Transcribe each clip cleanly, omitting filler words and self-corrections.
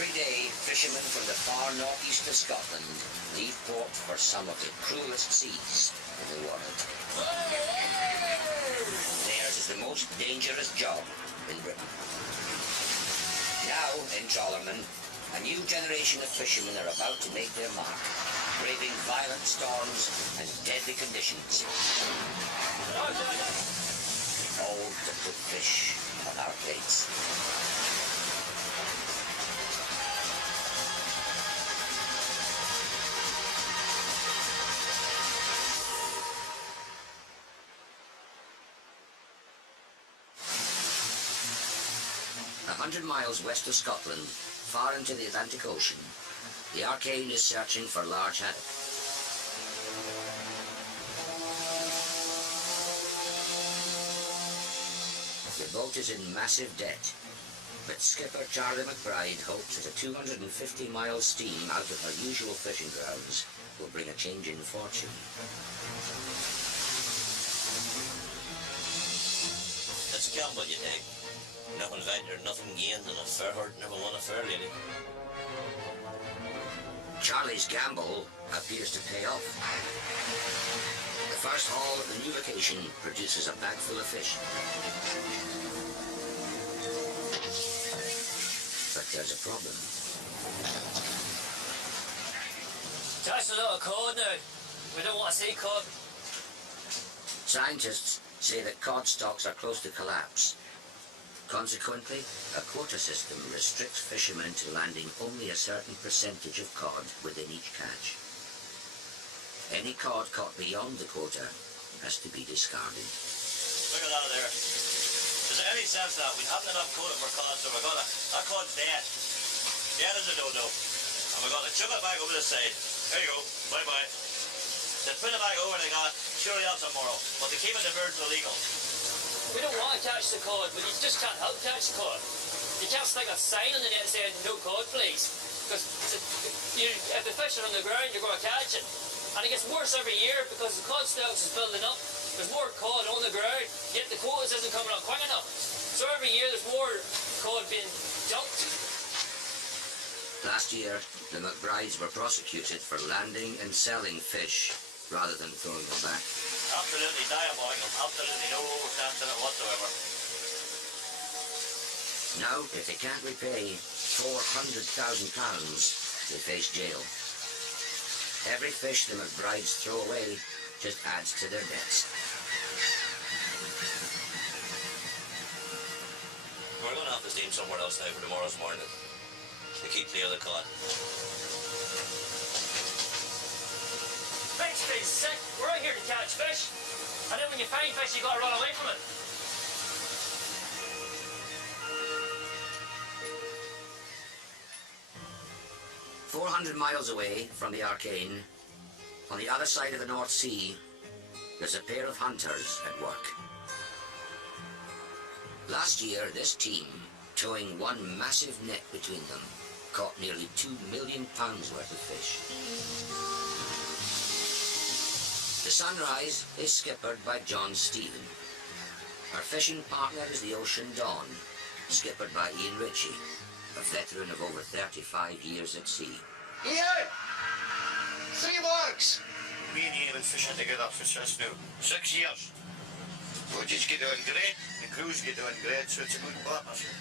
Every day, fishermen from the far northeast of Scotland leave port for some of the cruelest seas in the world. Theirs is the most dangerous job in Britain. Now, in Trawlermen, a new generation of fishermen are about to make their mark, braving violent storms and deadly conditions. All to put fish on our plates. 100 miles west of Scotland, far into the Atlantic Ocean, the Arcane is searching for large haddock. The boat is in massive debt, but skipper Charlie McBride hopes that a 250-mile steam out of her usual fishing grounds will bring a change in fortune. It's a gamble you take. Nothing ventured, nothing gained, and a fair herd never won a fair lady. Charlie's gamble appears to pay off. The first haul at the new location produces a bag full of fish. But there's a problem. Just a little cod now. We don't want to see cod. Scientists say that cod stocks are close to collapse. Consequently, a quota system restricts fishermen to landing only a certain percentage of cod within each catch. Any cod caught beyond the quota has to be discarded. Look at that there. Is there any sense that we haven't enough quota for cod, so we're gonna, that cod's dead. Dead as a dodo. And we're gonna chuck it back over the side. There you go. Bye-bye. They put it back over and they got, surely that's tomorrow. But they keep the birds illegal. We don't want to catch the cod, but you just can't help catch the cod. You can't stick a sign on the net saying no cod, please. Because if the fish are on the ground, you're going to catch it. And it gets worse every year because the cod stocks is building up. There's more cod on the ground, yet the quotas isn't coming up quick enough. So every year there's more cod being dumped. Last year, the McBrides were prosecuted for landing and selling fish rather than throwing them back. Absolutely diabolical. Absolutely no sense in it whatsoever. Now, if they can't repay £400,000, they face jail. Every fish the McBrides throw away just adds to their debts. We're going to have to steam somewhere else now for tomorrow's morning to keep clear of the cod. Fish being sick. We're out here to catch fish. And then when you find fish, you got to run away from it. "400 miles away from the Arcane, on the other side of the North Sea, there's a pair of hunters at work. Last year, this team, towing one massive net between them, caught nearly £2 million worth of fish. The Sunrise is skippered by John Stephen. Our fishing partner is the Ocean Dawn, skippered by Ian Ritchie, a veteran of over 35 years at sea. Ian! 3 marks! Me and Ian have been fishing together for since now 6 years. We'll just get on great, the crews get on great, so it's a good partnership.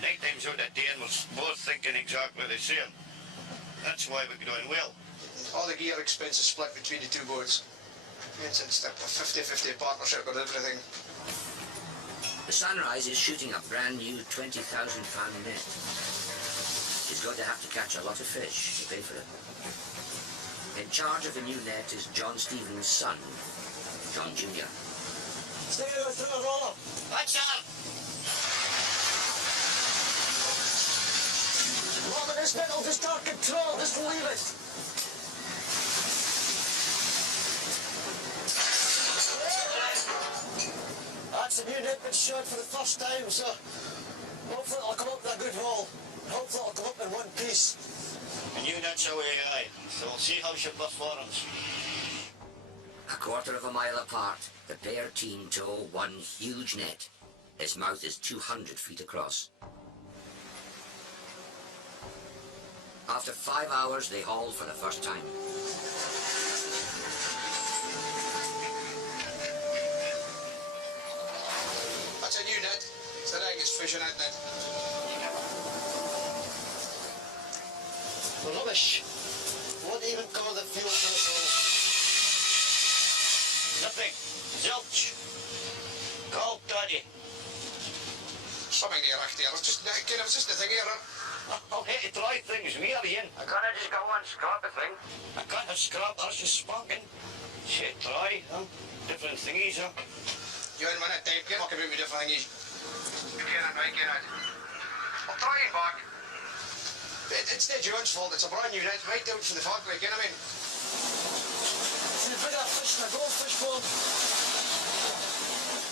Night time's out of day and we're both thinking exactly the same. That's why we're going well. All the gear expenses split between the two boats. It's a 50-50 partnership with everything. The Sunrise is shooting a brand new £20,000 net. He's going to have to catch a lot of fish to pay for it. In charge of the new net is John Stephen's son, John Jr. Stay there, throw a roller. Watch out! Robin, this net will just start control. Just leave it. That's a new net been shot for the first time, so hopefully it'll come up with a good haul. Hopefully it'll come up in one piece. And you that's away, aye. So we'll see how she performs. A quarter of a mile apart, the pair team tow one huge net. Its mouth is 200 feet across. After 5 hours, they haul for the first time. That's a new net. It's the biggest fish in that net. Rubbish. Won't even cover the fuel for us all. Nothing. Zilch. Cold daddy. Something here, achter. It's just the thing here. I'll hate to try things really in. I can't just go and scrap a thing. I can't have scrap, that's just spunking. Shit, try, different thingies, You and minute, Dave, get talking about me different thingies. You cannot, right, cannot. I'll try it back. It's not John's fault, it's a brand new net, right down from the factory, you know what I mean? It's a bigger fish than a goldfish pond.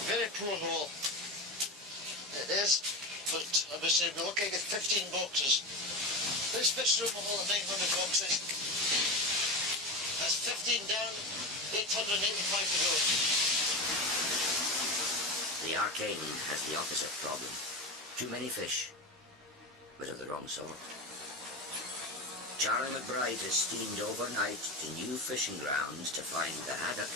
Very poor haul. It is, but I was saying we're looking at 15 boxes. This fish room will hold 900 boxes. That's 15 down, 885 to go. The Arcane has the opposite problem. Too many fish, but of the wrong sort. Charlie McBride has steamed overnight to new fishing grounds to find the haddock.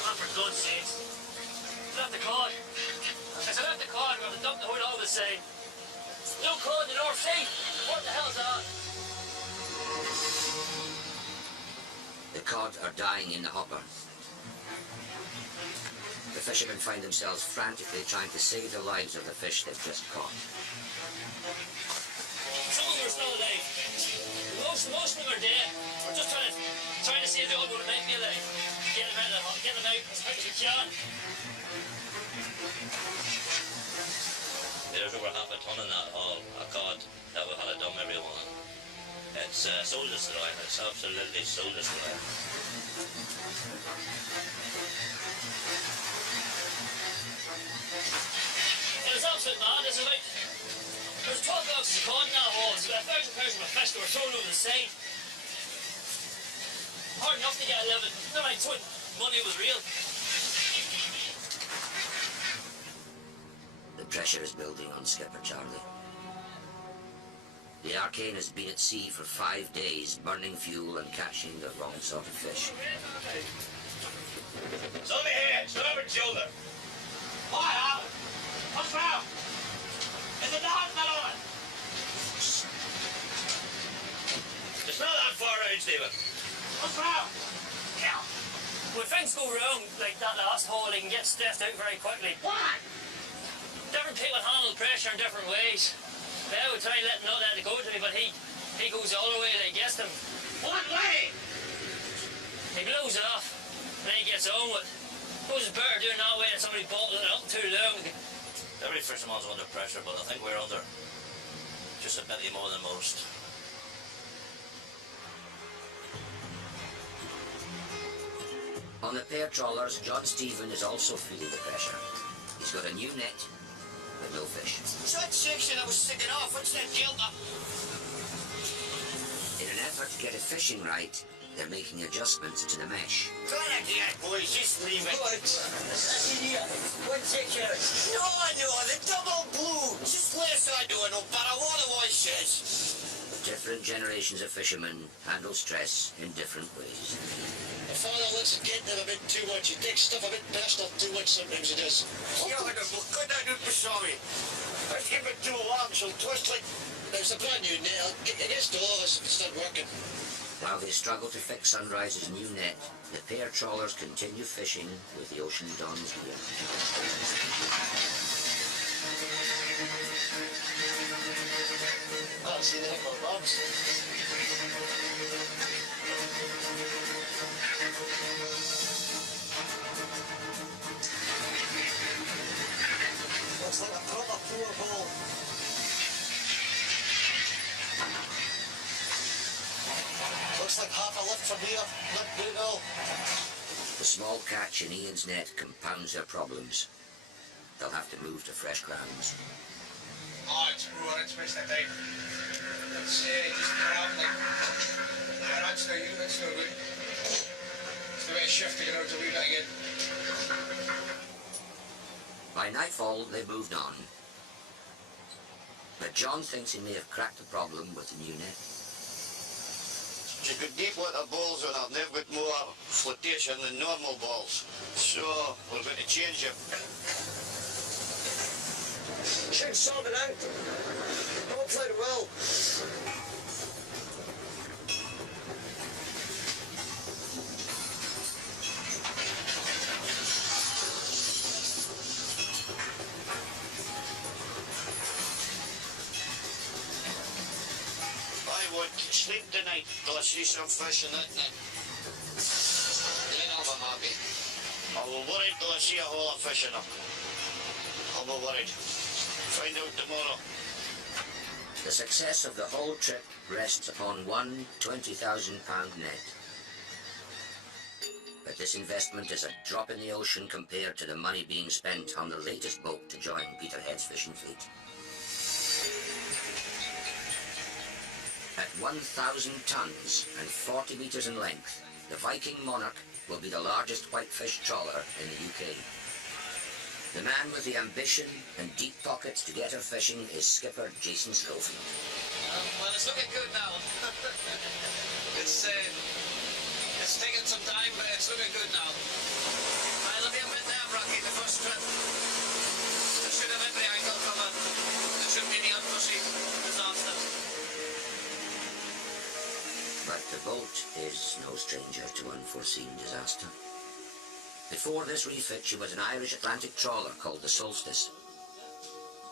Oh, for God's sake. Left the cod. I said, left the cod, we're going to dump the whole lot of the same. No cod in the North Sea. What the hell's that? The cod are dying in the hopper. The fishermen find themselves frantically trying to save the lives of the fish they've just caught. Some of them are still alive. Most of them are dead. We're just trying to save the old one that might be alive. Get them out as quick as we can. There's over half a ton in that haul, a cod that we had to dump everyone. It's soul destroying, it's absolutely soul destroying. It was absolute madness. There's 12 boxes of cod in that hole. It's about 1,000 pounds of fish that were thrown over the side. Hard enough to get a living. Not like when money was real. The pressure is building on Skipper Charlie. The Arcane has been at sea for 5 days, burning fuel and catching the wrong sort of fish. Somebody here, it's Robert Shoulder. Hi, Alan. What's wrong? Is it the hot on? It's not that far out, Stephen. What's wrong? Yeah. When things go wrong, like that last hole, they can get stressed out very quickly. What? Different people handle pressure in different ways. I would try not let it go to me, but he goes all the way that he gets them. What way? He blows it off, and then he gets on with it. Suppose it's better doing that way than somebody bottling it up too long. Every fisherman's under pressure, but I think we're under just a bit more than most. On the pair trawlers, John Stephen is also feeling the pressure. He's got a new net, but no fish. So that section I was sticking off, what's that deal? In an effort to get it fishing right, they're making adjustments to the mesh. Go on again, boys, just leave it. What? One ticket. No, the double blue. Just less I do, no matter what the one says. Different generations of fishermen handle stress in different ways. My father lets it get them a bit too much. He takes stuff a bit past up too much sometimes he does. Yeah, I don't look good, I do sorry. I keep it too long, so twist like... There's a brand new net. It gets to all of us if it's not working. While they struggle to fix Sunrise's new net, the pair trawlers continue fishing with the Ocean Dawn's gear. I see the nickel box. Looks like a proper poor hole. Looks like half a lift from here. Not good at all. The small catch in Ian's net compounds their problems. They'll have to move to fresh grounds. Oh, it's poor, it's missed that time. It's just crap, like... Yeah, that's no good. It's the way shift to get out to do that again. By nightfall, they've moved on. But John thinks he may have cracked the problem with the new net. You got deep water balls on it, they've got more flotation than normal balls. So we're going to change it. Should sort it out. Hopefully it will. I won't sleep tonight till I see some fish in that net. You know I'm happy. I will worry till I see a whole lot of fish in it. I'll be worried. Find out tomorrow. The success of the whole trip rests upon one £20,000 net. But this investment is a drop in the ocean compared to the money being spent on the latest boat to join Peterhead's fishing fleet. At 1,000 tons and 40 metres in length, the Viking Monarch will be the largest whitefish trawler in the UK. The man with the ambition and deep pockets to get her fishing is skipper Jason Schofield. Well, it's looking good now. It's taken some time, but it's looking good now. It'll be a bit nerve-wracking the first trip. It should have every angle covered. There shouldn't be any unforeseen disaster. But the boat is no stranger to unforeseen disaster. Before this refit, she was an Irish Atlantic trawler called the Solstice.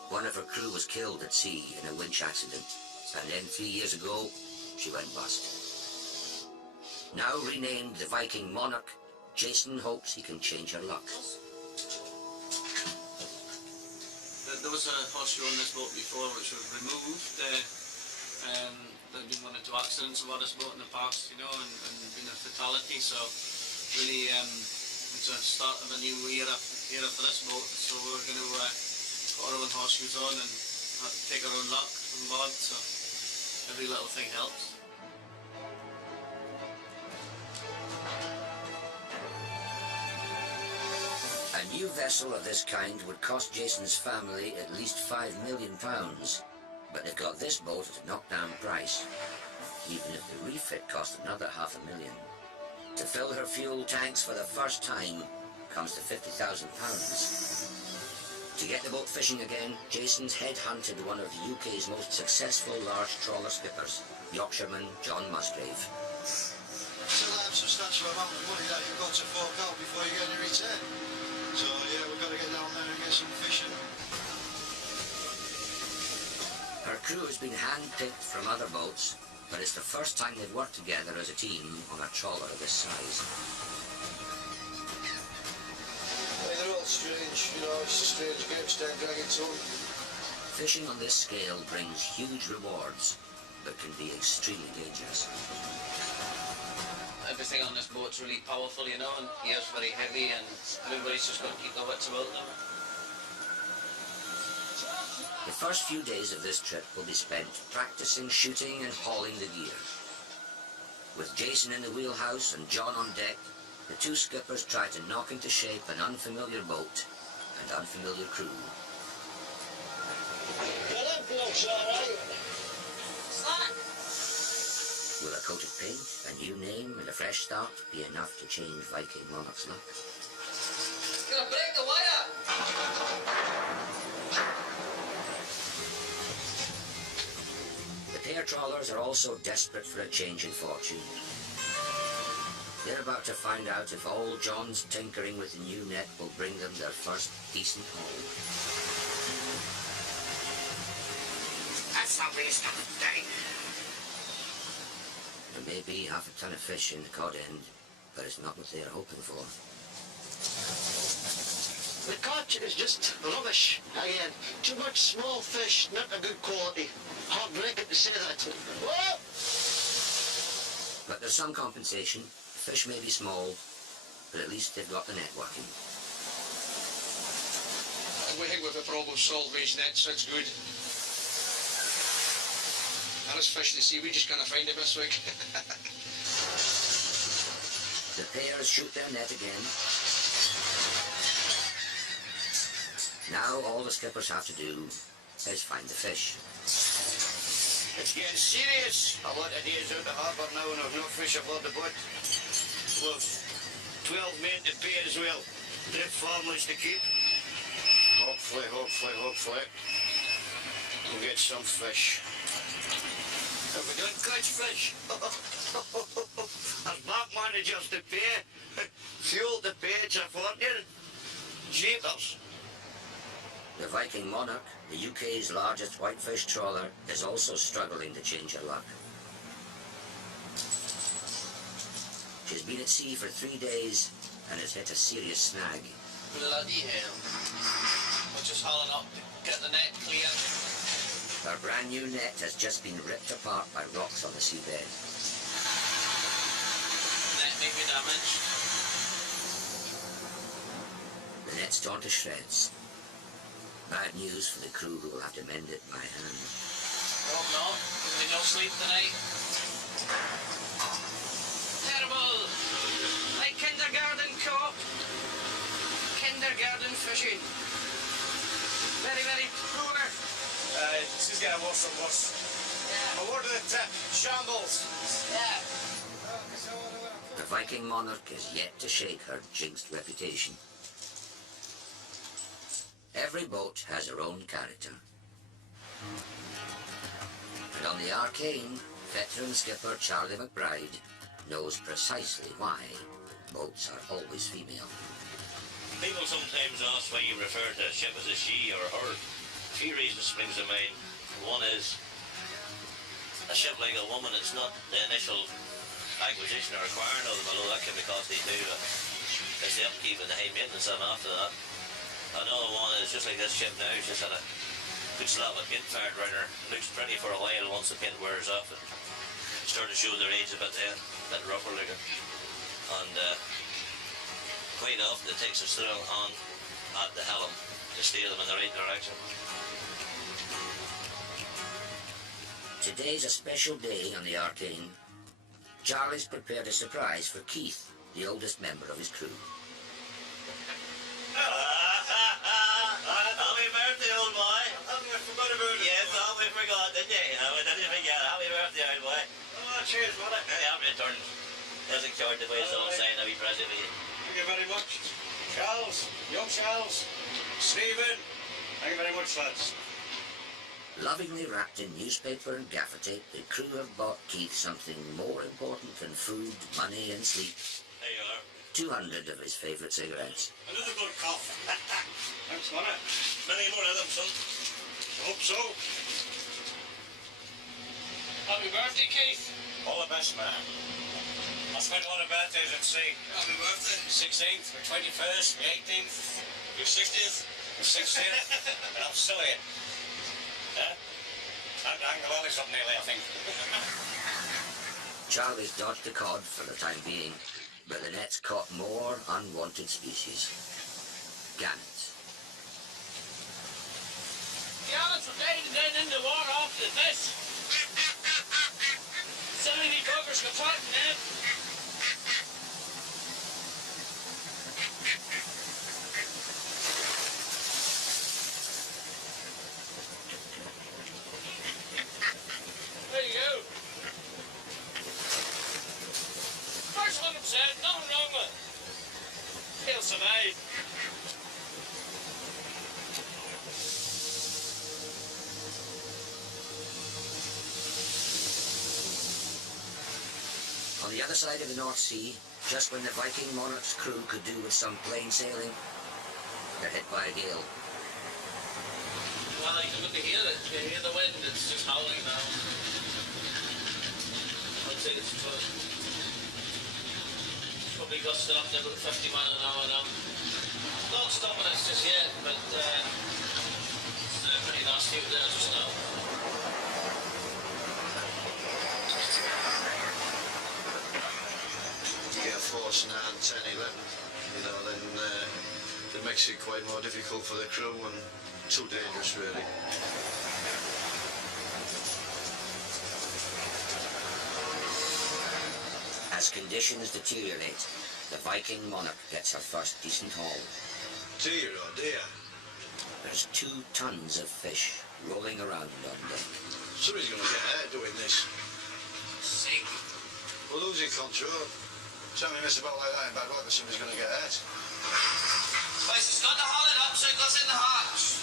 One of her crew was killed at sea in a winch accident, and then 3 years ago, she went bust. Now renamed the Viking Monarch, Jason hopes he can change her luck. There was a horseshoe on this boat before which was removed. There'd been 1 or 2 accidents about this boat in the past, you know, and been a fatality, so really it's a start of a new era for this boat, so we're going to put our own horseshoes on and take our own luck on board, so every little thing helps. A new vessel of this kind would cost Jason's family at least £5 million, but they've got this boat at a knockdown price, even if the refit cost another £500,000. To fill her fuel tanks for the first time comes to £50,000. To get the boat fishing again, Jason's headhunted one of the UK's most successful large trawler skippers, Yorkshireman John Musgrave. Still have substantial amount of money that you've got to fork out before you get any return. So yeah, we've got to get down there and get some fishing. Her crew has been hand-picked from other boats, but it's the first time they've worked together as a team on a trawler of this size. They're all strange, you know, it's a strange game, staying dragging to them. Fishing on this scale brings huge rewards, but can be extremely dangerous. Everything on this boat's really powerful, you know, and gear's very heavy, and everybody's just got to keep their wits about them. The first few days of this trip will be spent practicing shooting and hauling the gear. With Jason in the wheelhouse and John on deck, the two skippers try to knock into shape an unfamiliar boat and unfamiliar crew. Yeah, that bloke's alright. Will a coat of paint, a new name and a fresh start be enough to change Viking Monarch's luck? It's gonna break the wire! The pair trawlers are also desperate for a change in fortune. They're about to find out if old John's tinkering with the new net will bring them their first decent haul. That's not waste of time. There may be half a ton of fish in the cod end, but it's not what they're hoping for. The cod is just rubbish. Again, too much small fish, not a good quality. Heartbreaking to say that. Whoa! But there's some compensation. Fish may be small, but at least they've got the net working. We think we've a problem solved with these nets, that's good. There's fish to see, we just can't find it this week. The pairs shoot their net again. Now all the skippers have to do says find the fish. It's getting serious. A lot of days out the harbour now and I've no fish aboard the boat. We've 12 men to pay as well. 3 families to keep. Hopefully, we'll get some fish. If we don't catch fish, as bank managers to pay, fuel to pay, it's a fortune. Jeepers. The Viking Monarch, the UK's largest whitefish trawler, is also struggling to change her luck. She's been at sea for 3 days and has hit a serious snag. Bloody hell. We're just hauling up to get the net clear. Her brand new net has just been ripped apart by rocks on the seabed. Net may be damaged. The net's torn to shreds. Bad news for the crew who will have to mend it by hand. Oh no, they don't sleep tonight. Terrible! Like kindergarten co-op. Kindergarten fishing. Very, very poor. This is getting worse and worse. Yeah. A word of the tip, shambles. Yeah. The Viking Monarch is yet to shake her jinxed reputation. Every boat has her own character. And on the Arcane, veteran skipper Charlie McBride knows precisely why boats are always female. People sometimes ask why you refer to a ship as a she or a her. A few reasons springs to mind. One is, a ship like a woman, it's not the initial acquisition or acquiring of them, although that can be costly too. It's the upkeep and the high maintenance and after that. Another one is just like this ship now, it's just had a good slab of paint fired around her. Looks pretty for a while once the paint wears off. It start to show their age a bit then, a bit rougher looking. And quite often it takes a strong on at the helm to steer them in the right direction. Today's a special day on the Arcane. Charlie's prepared a surprise for Keith, the oldest member of his crew. Happy birthday, old boy. I forgot about it. Yes, we forgot, didn't you? We didn't forget. Happy birthday, old boy. Oh, cheers, brother. I have returned. Doesn't charge the way his own sign to be present with you. Thank you very much. Charles, young Charles, Stephen, thank you very much, lads. Lovingly wrapped in newspaper and gaffer tape, the crew have bought Keith something more important than food, money and sleep. There you are. 200 of his favourite cigarettes. Another good cough. Thanks, man. Many more of them, son. Hope so. Happy birthday, Keith. All the best, man. I spent all the birthdays at sea. Happy birthday. 16th, the 21st, the 18th, Your 60th. the 60th, and I'm still here. Yeah? I'm the lollies up nearly, I think. Charlie's dodged the cod for the time being, but the net's caught more unwanted species. Gannets. Gallants were diving down in the water after the fish. Some of these buggers got talking now. There you go. First 100%, nothing wrong with it. He'll survive. On the other side of the North Sea, just when the Viking Monarch's crew could do with some plain sailing, they're hit by a gale. Well, you can hear it. You hear the wind. It's just howling now. I'd say it's probably gusting up to about 50 miles an hour now. Not stopping us just yet, but it's pretty nasty out there just now. You get force 9, 10, 11, you know, then it makes it quite more difficult for the crew and too dangerous, really. As conditions deteriorate, the Viking Monarch gets her first decent haul. Dear, oh dear. There's 2 tons of fish rolling around on deck. Somebody's going to get hurt doing this. Sick. We're losing control. Tell me mess about like that in bad weather, somebody's going to get hurt. Boys, it's got to haul it up so it goes in the hatch.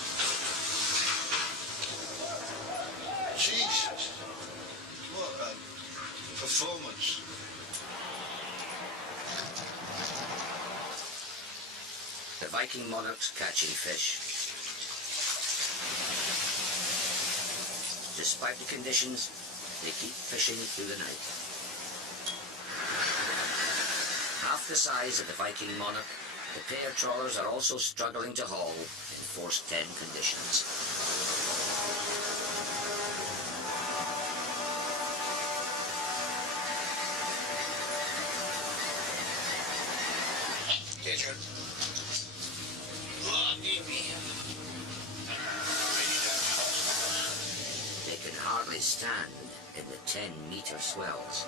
Jesus. What a performance. The Viking monarch's catching fish. Despite the conditions, they keep fishing through the night. Half the size of the Viking monarch, the pair trawlers are also struggling to haul in force 10 conditions. Adrian. They can hardly stand in the 10-metre swells.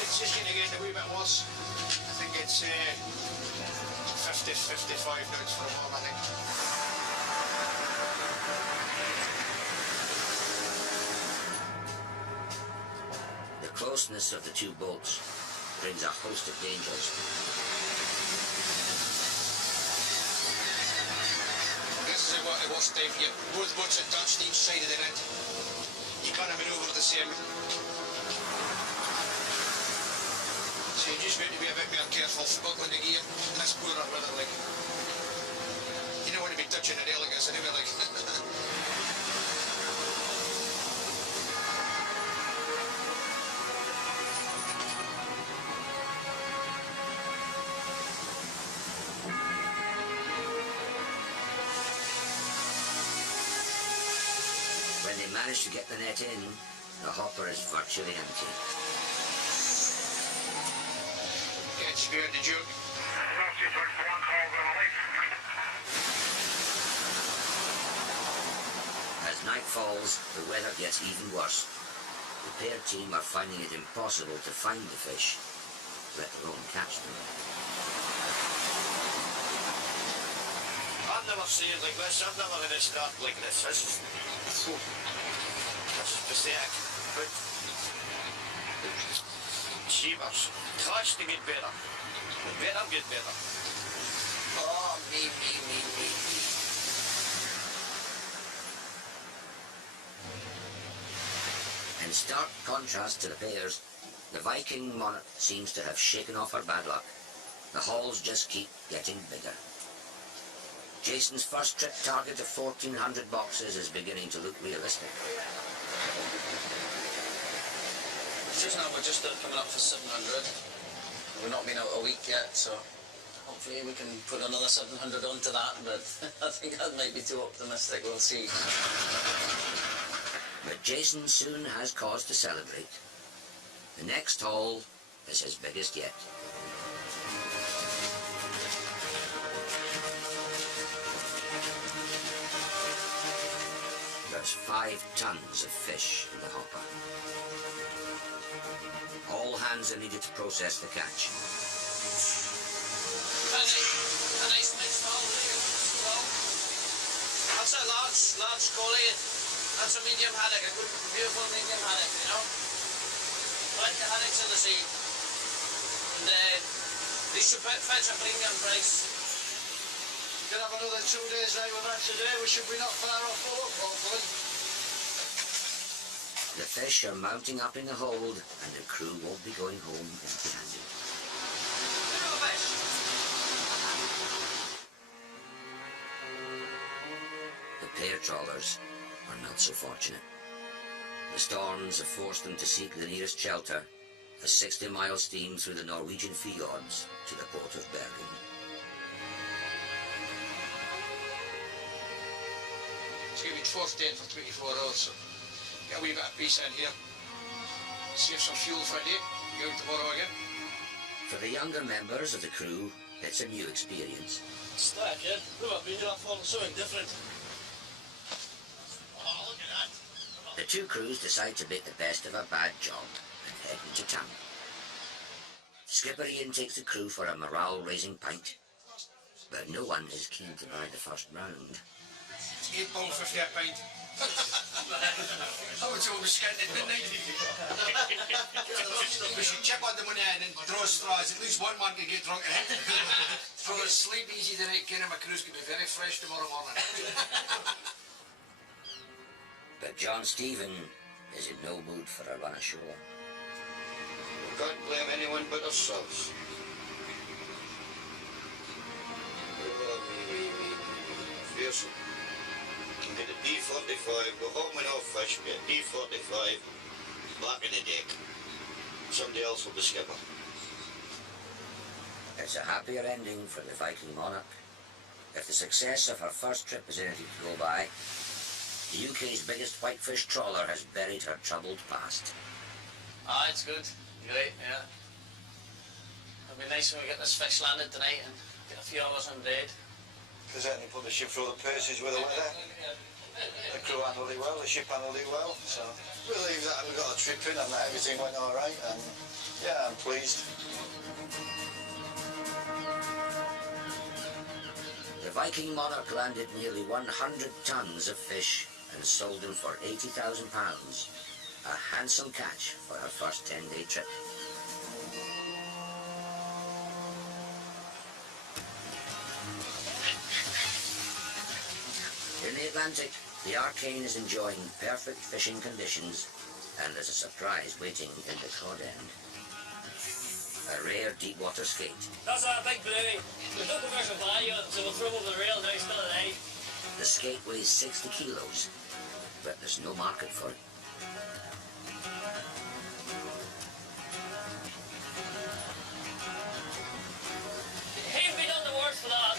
It's just going to get a wee bit worse. I think it's 50, 55 knots for a while, I think. The closeness of the two boats brings a host of dangers. This is what it was, Dave. Both boats are touched each side of the net. You can't manoeuvre the same. So you just got to be a bit more careful for buckling the gear in this poorer weather, like. You don't want to be touching a rail like this anyway, like. When they manage to get the net in, the hopper is virtually empty. Get scared, did you? As night falls, the weather gets even worse. The pair team are finding it impossible to find the fish, let alone catch them. I've never seen it like this. I've never had it start like this. This is pathetic. But Shivers. Tries to get better. The better get better. Oh, me. In stark contrast to the pairs, the Viking monarch seems to have shaken off her bad luck. The hauls just keep getting bigger. Jason's first trip target of 1,400 boxes is beginning to look realistic. Just now we're just coming up for 700. We've not been out a week yet, so hopefully we can put another 700 onto that, but I think that might be too optimistic. We'll see. But Jason soon has cause to celebrate. The next haul is his biggest yet. There's 5 tons of fish in the hopper. All hands are needed to process the catch. A nice mixed haul, well, that's a large collie. That's a medium haddock, a good, beautiful medium haddock, you know. Like the haddocks in the sea. And these should fetch a premium price. Can have another 2 days like we've had today. We should be not far off hopefully. The fish are mounting up in the hold, and the crew won't be going home empty-handed. The pair trawlers are not so fortunate. The storms have forced them to seek the nearest shelter, a 60-mile steam through the Norwegian fjords to the port of Bergen. It's going to be 4th day for 24 hours, so get a wee bit of peace in here. Save some fuel for a day, go out tomorrow again. For the younger members of the crew, it's a new experience. It's that, kid. Look, I've been here for something different. Oh, look at that. The two crews decide to make the best of a bad job and head into town. Skipper Ian takes the crew for a morale-raising pint, but no one is keen to buy the first round. £8.50 a pint. How much will we spend at midnight? We should chip on the money and then draw straws. At least one man can get drunk in it. For us sleep easy tonight, Ken, and my crews can be very fresh tomorrow morning. But John Stephen is in no mood for a run ashore. We can't blame anyone but ourselves. Fearsome. Can get a D45, go home with no fish, get a D45, back in the deck. Somebody else will be skipper. It's a happier ending for the Viking Monarch. If the success of her first trip is anything to go by, the UK's biggest whitefish trawler has buried her troubled past. Ah, it's good. Great, yeah. It'll be nice when we get this fish landed tonight and get a few hours on bed. Because then they put the ship through the paces with the weather. The crew handled it well, the ship handled it well, so relieved that we got a trip in and that everything went all right, and yeah, I'm pleased. The Viking Monarch landed nearly 100 tons of fish and sold them for £80,000, a handsome catch for her first 10-day trip. In the Atlantic, the Arcane is enjoying perfect fishing conditions, and there's a surprise waiting in the cod end. A rare deep-water skate. That's our big bluey. There's no commercial value, so we'll throw him over the rail now, he's still alive. The skate weighs 60 kilos, but there's no market for it. He'd be done the work for that.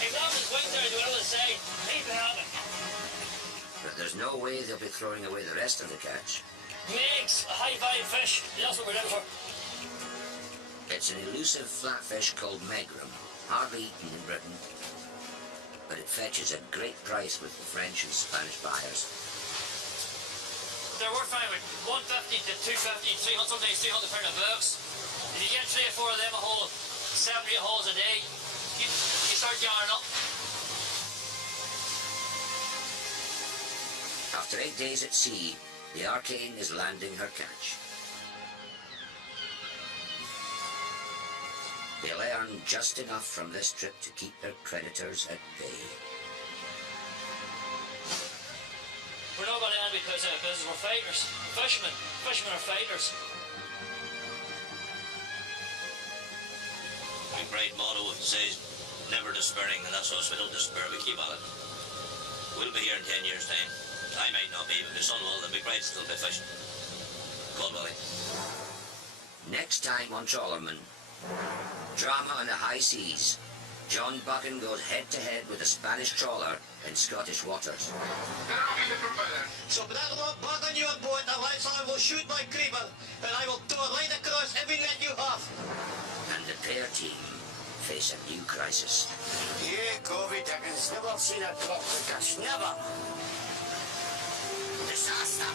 He's off his wings there to the other side. He'd be happy. But there's no way they'll be throwing away the rest of the catch. Megs, a high-value fish. That's what we're looking for. It's an elusive flatfish called megrim, hardly eaten in Britain, but it fetches a great price with the French and Spanish buyers. They're worth around 150 to 250, 300, sometimes 300 pound of bucks. If you get 3 or 4 of them a haul, 7 or 8 hauls a day, you start yarning up. After 8 days at sea, the Arcane is landing her catch. They'll earn just enough from this trip to keep their creditors at bay. We're not going to end because of business. We're fighters. Fishermen. Fishermen are fighters. My great motto says, never despairing, and that's us. We don't despair, we keep on it. We'll be here in 10 years' time. I might not be, but my son will, and my bride still be fishing. God willing. Next time on Trawlermen, drama on the high seas. John Buchan goes head-to-head with a Spanish trawler in Scottish waters. So when I look back on your boat, the lads, I will shoot my creeper, and I will throw it right across every net you have. And the pair team face a new crisis. Yeah, Covey Dickens, never seen a drop like this, never. Disaster!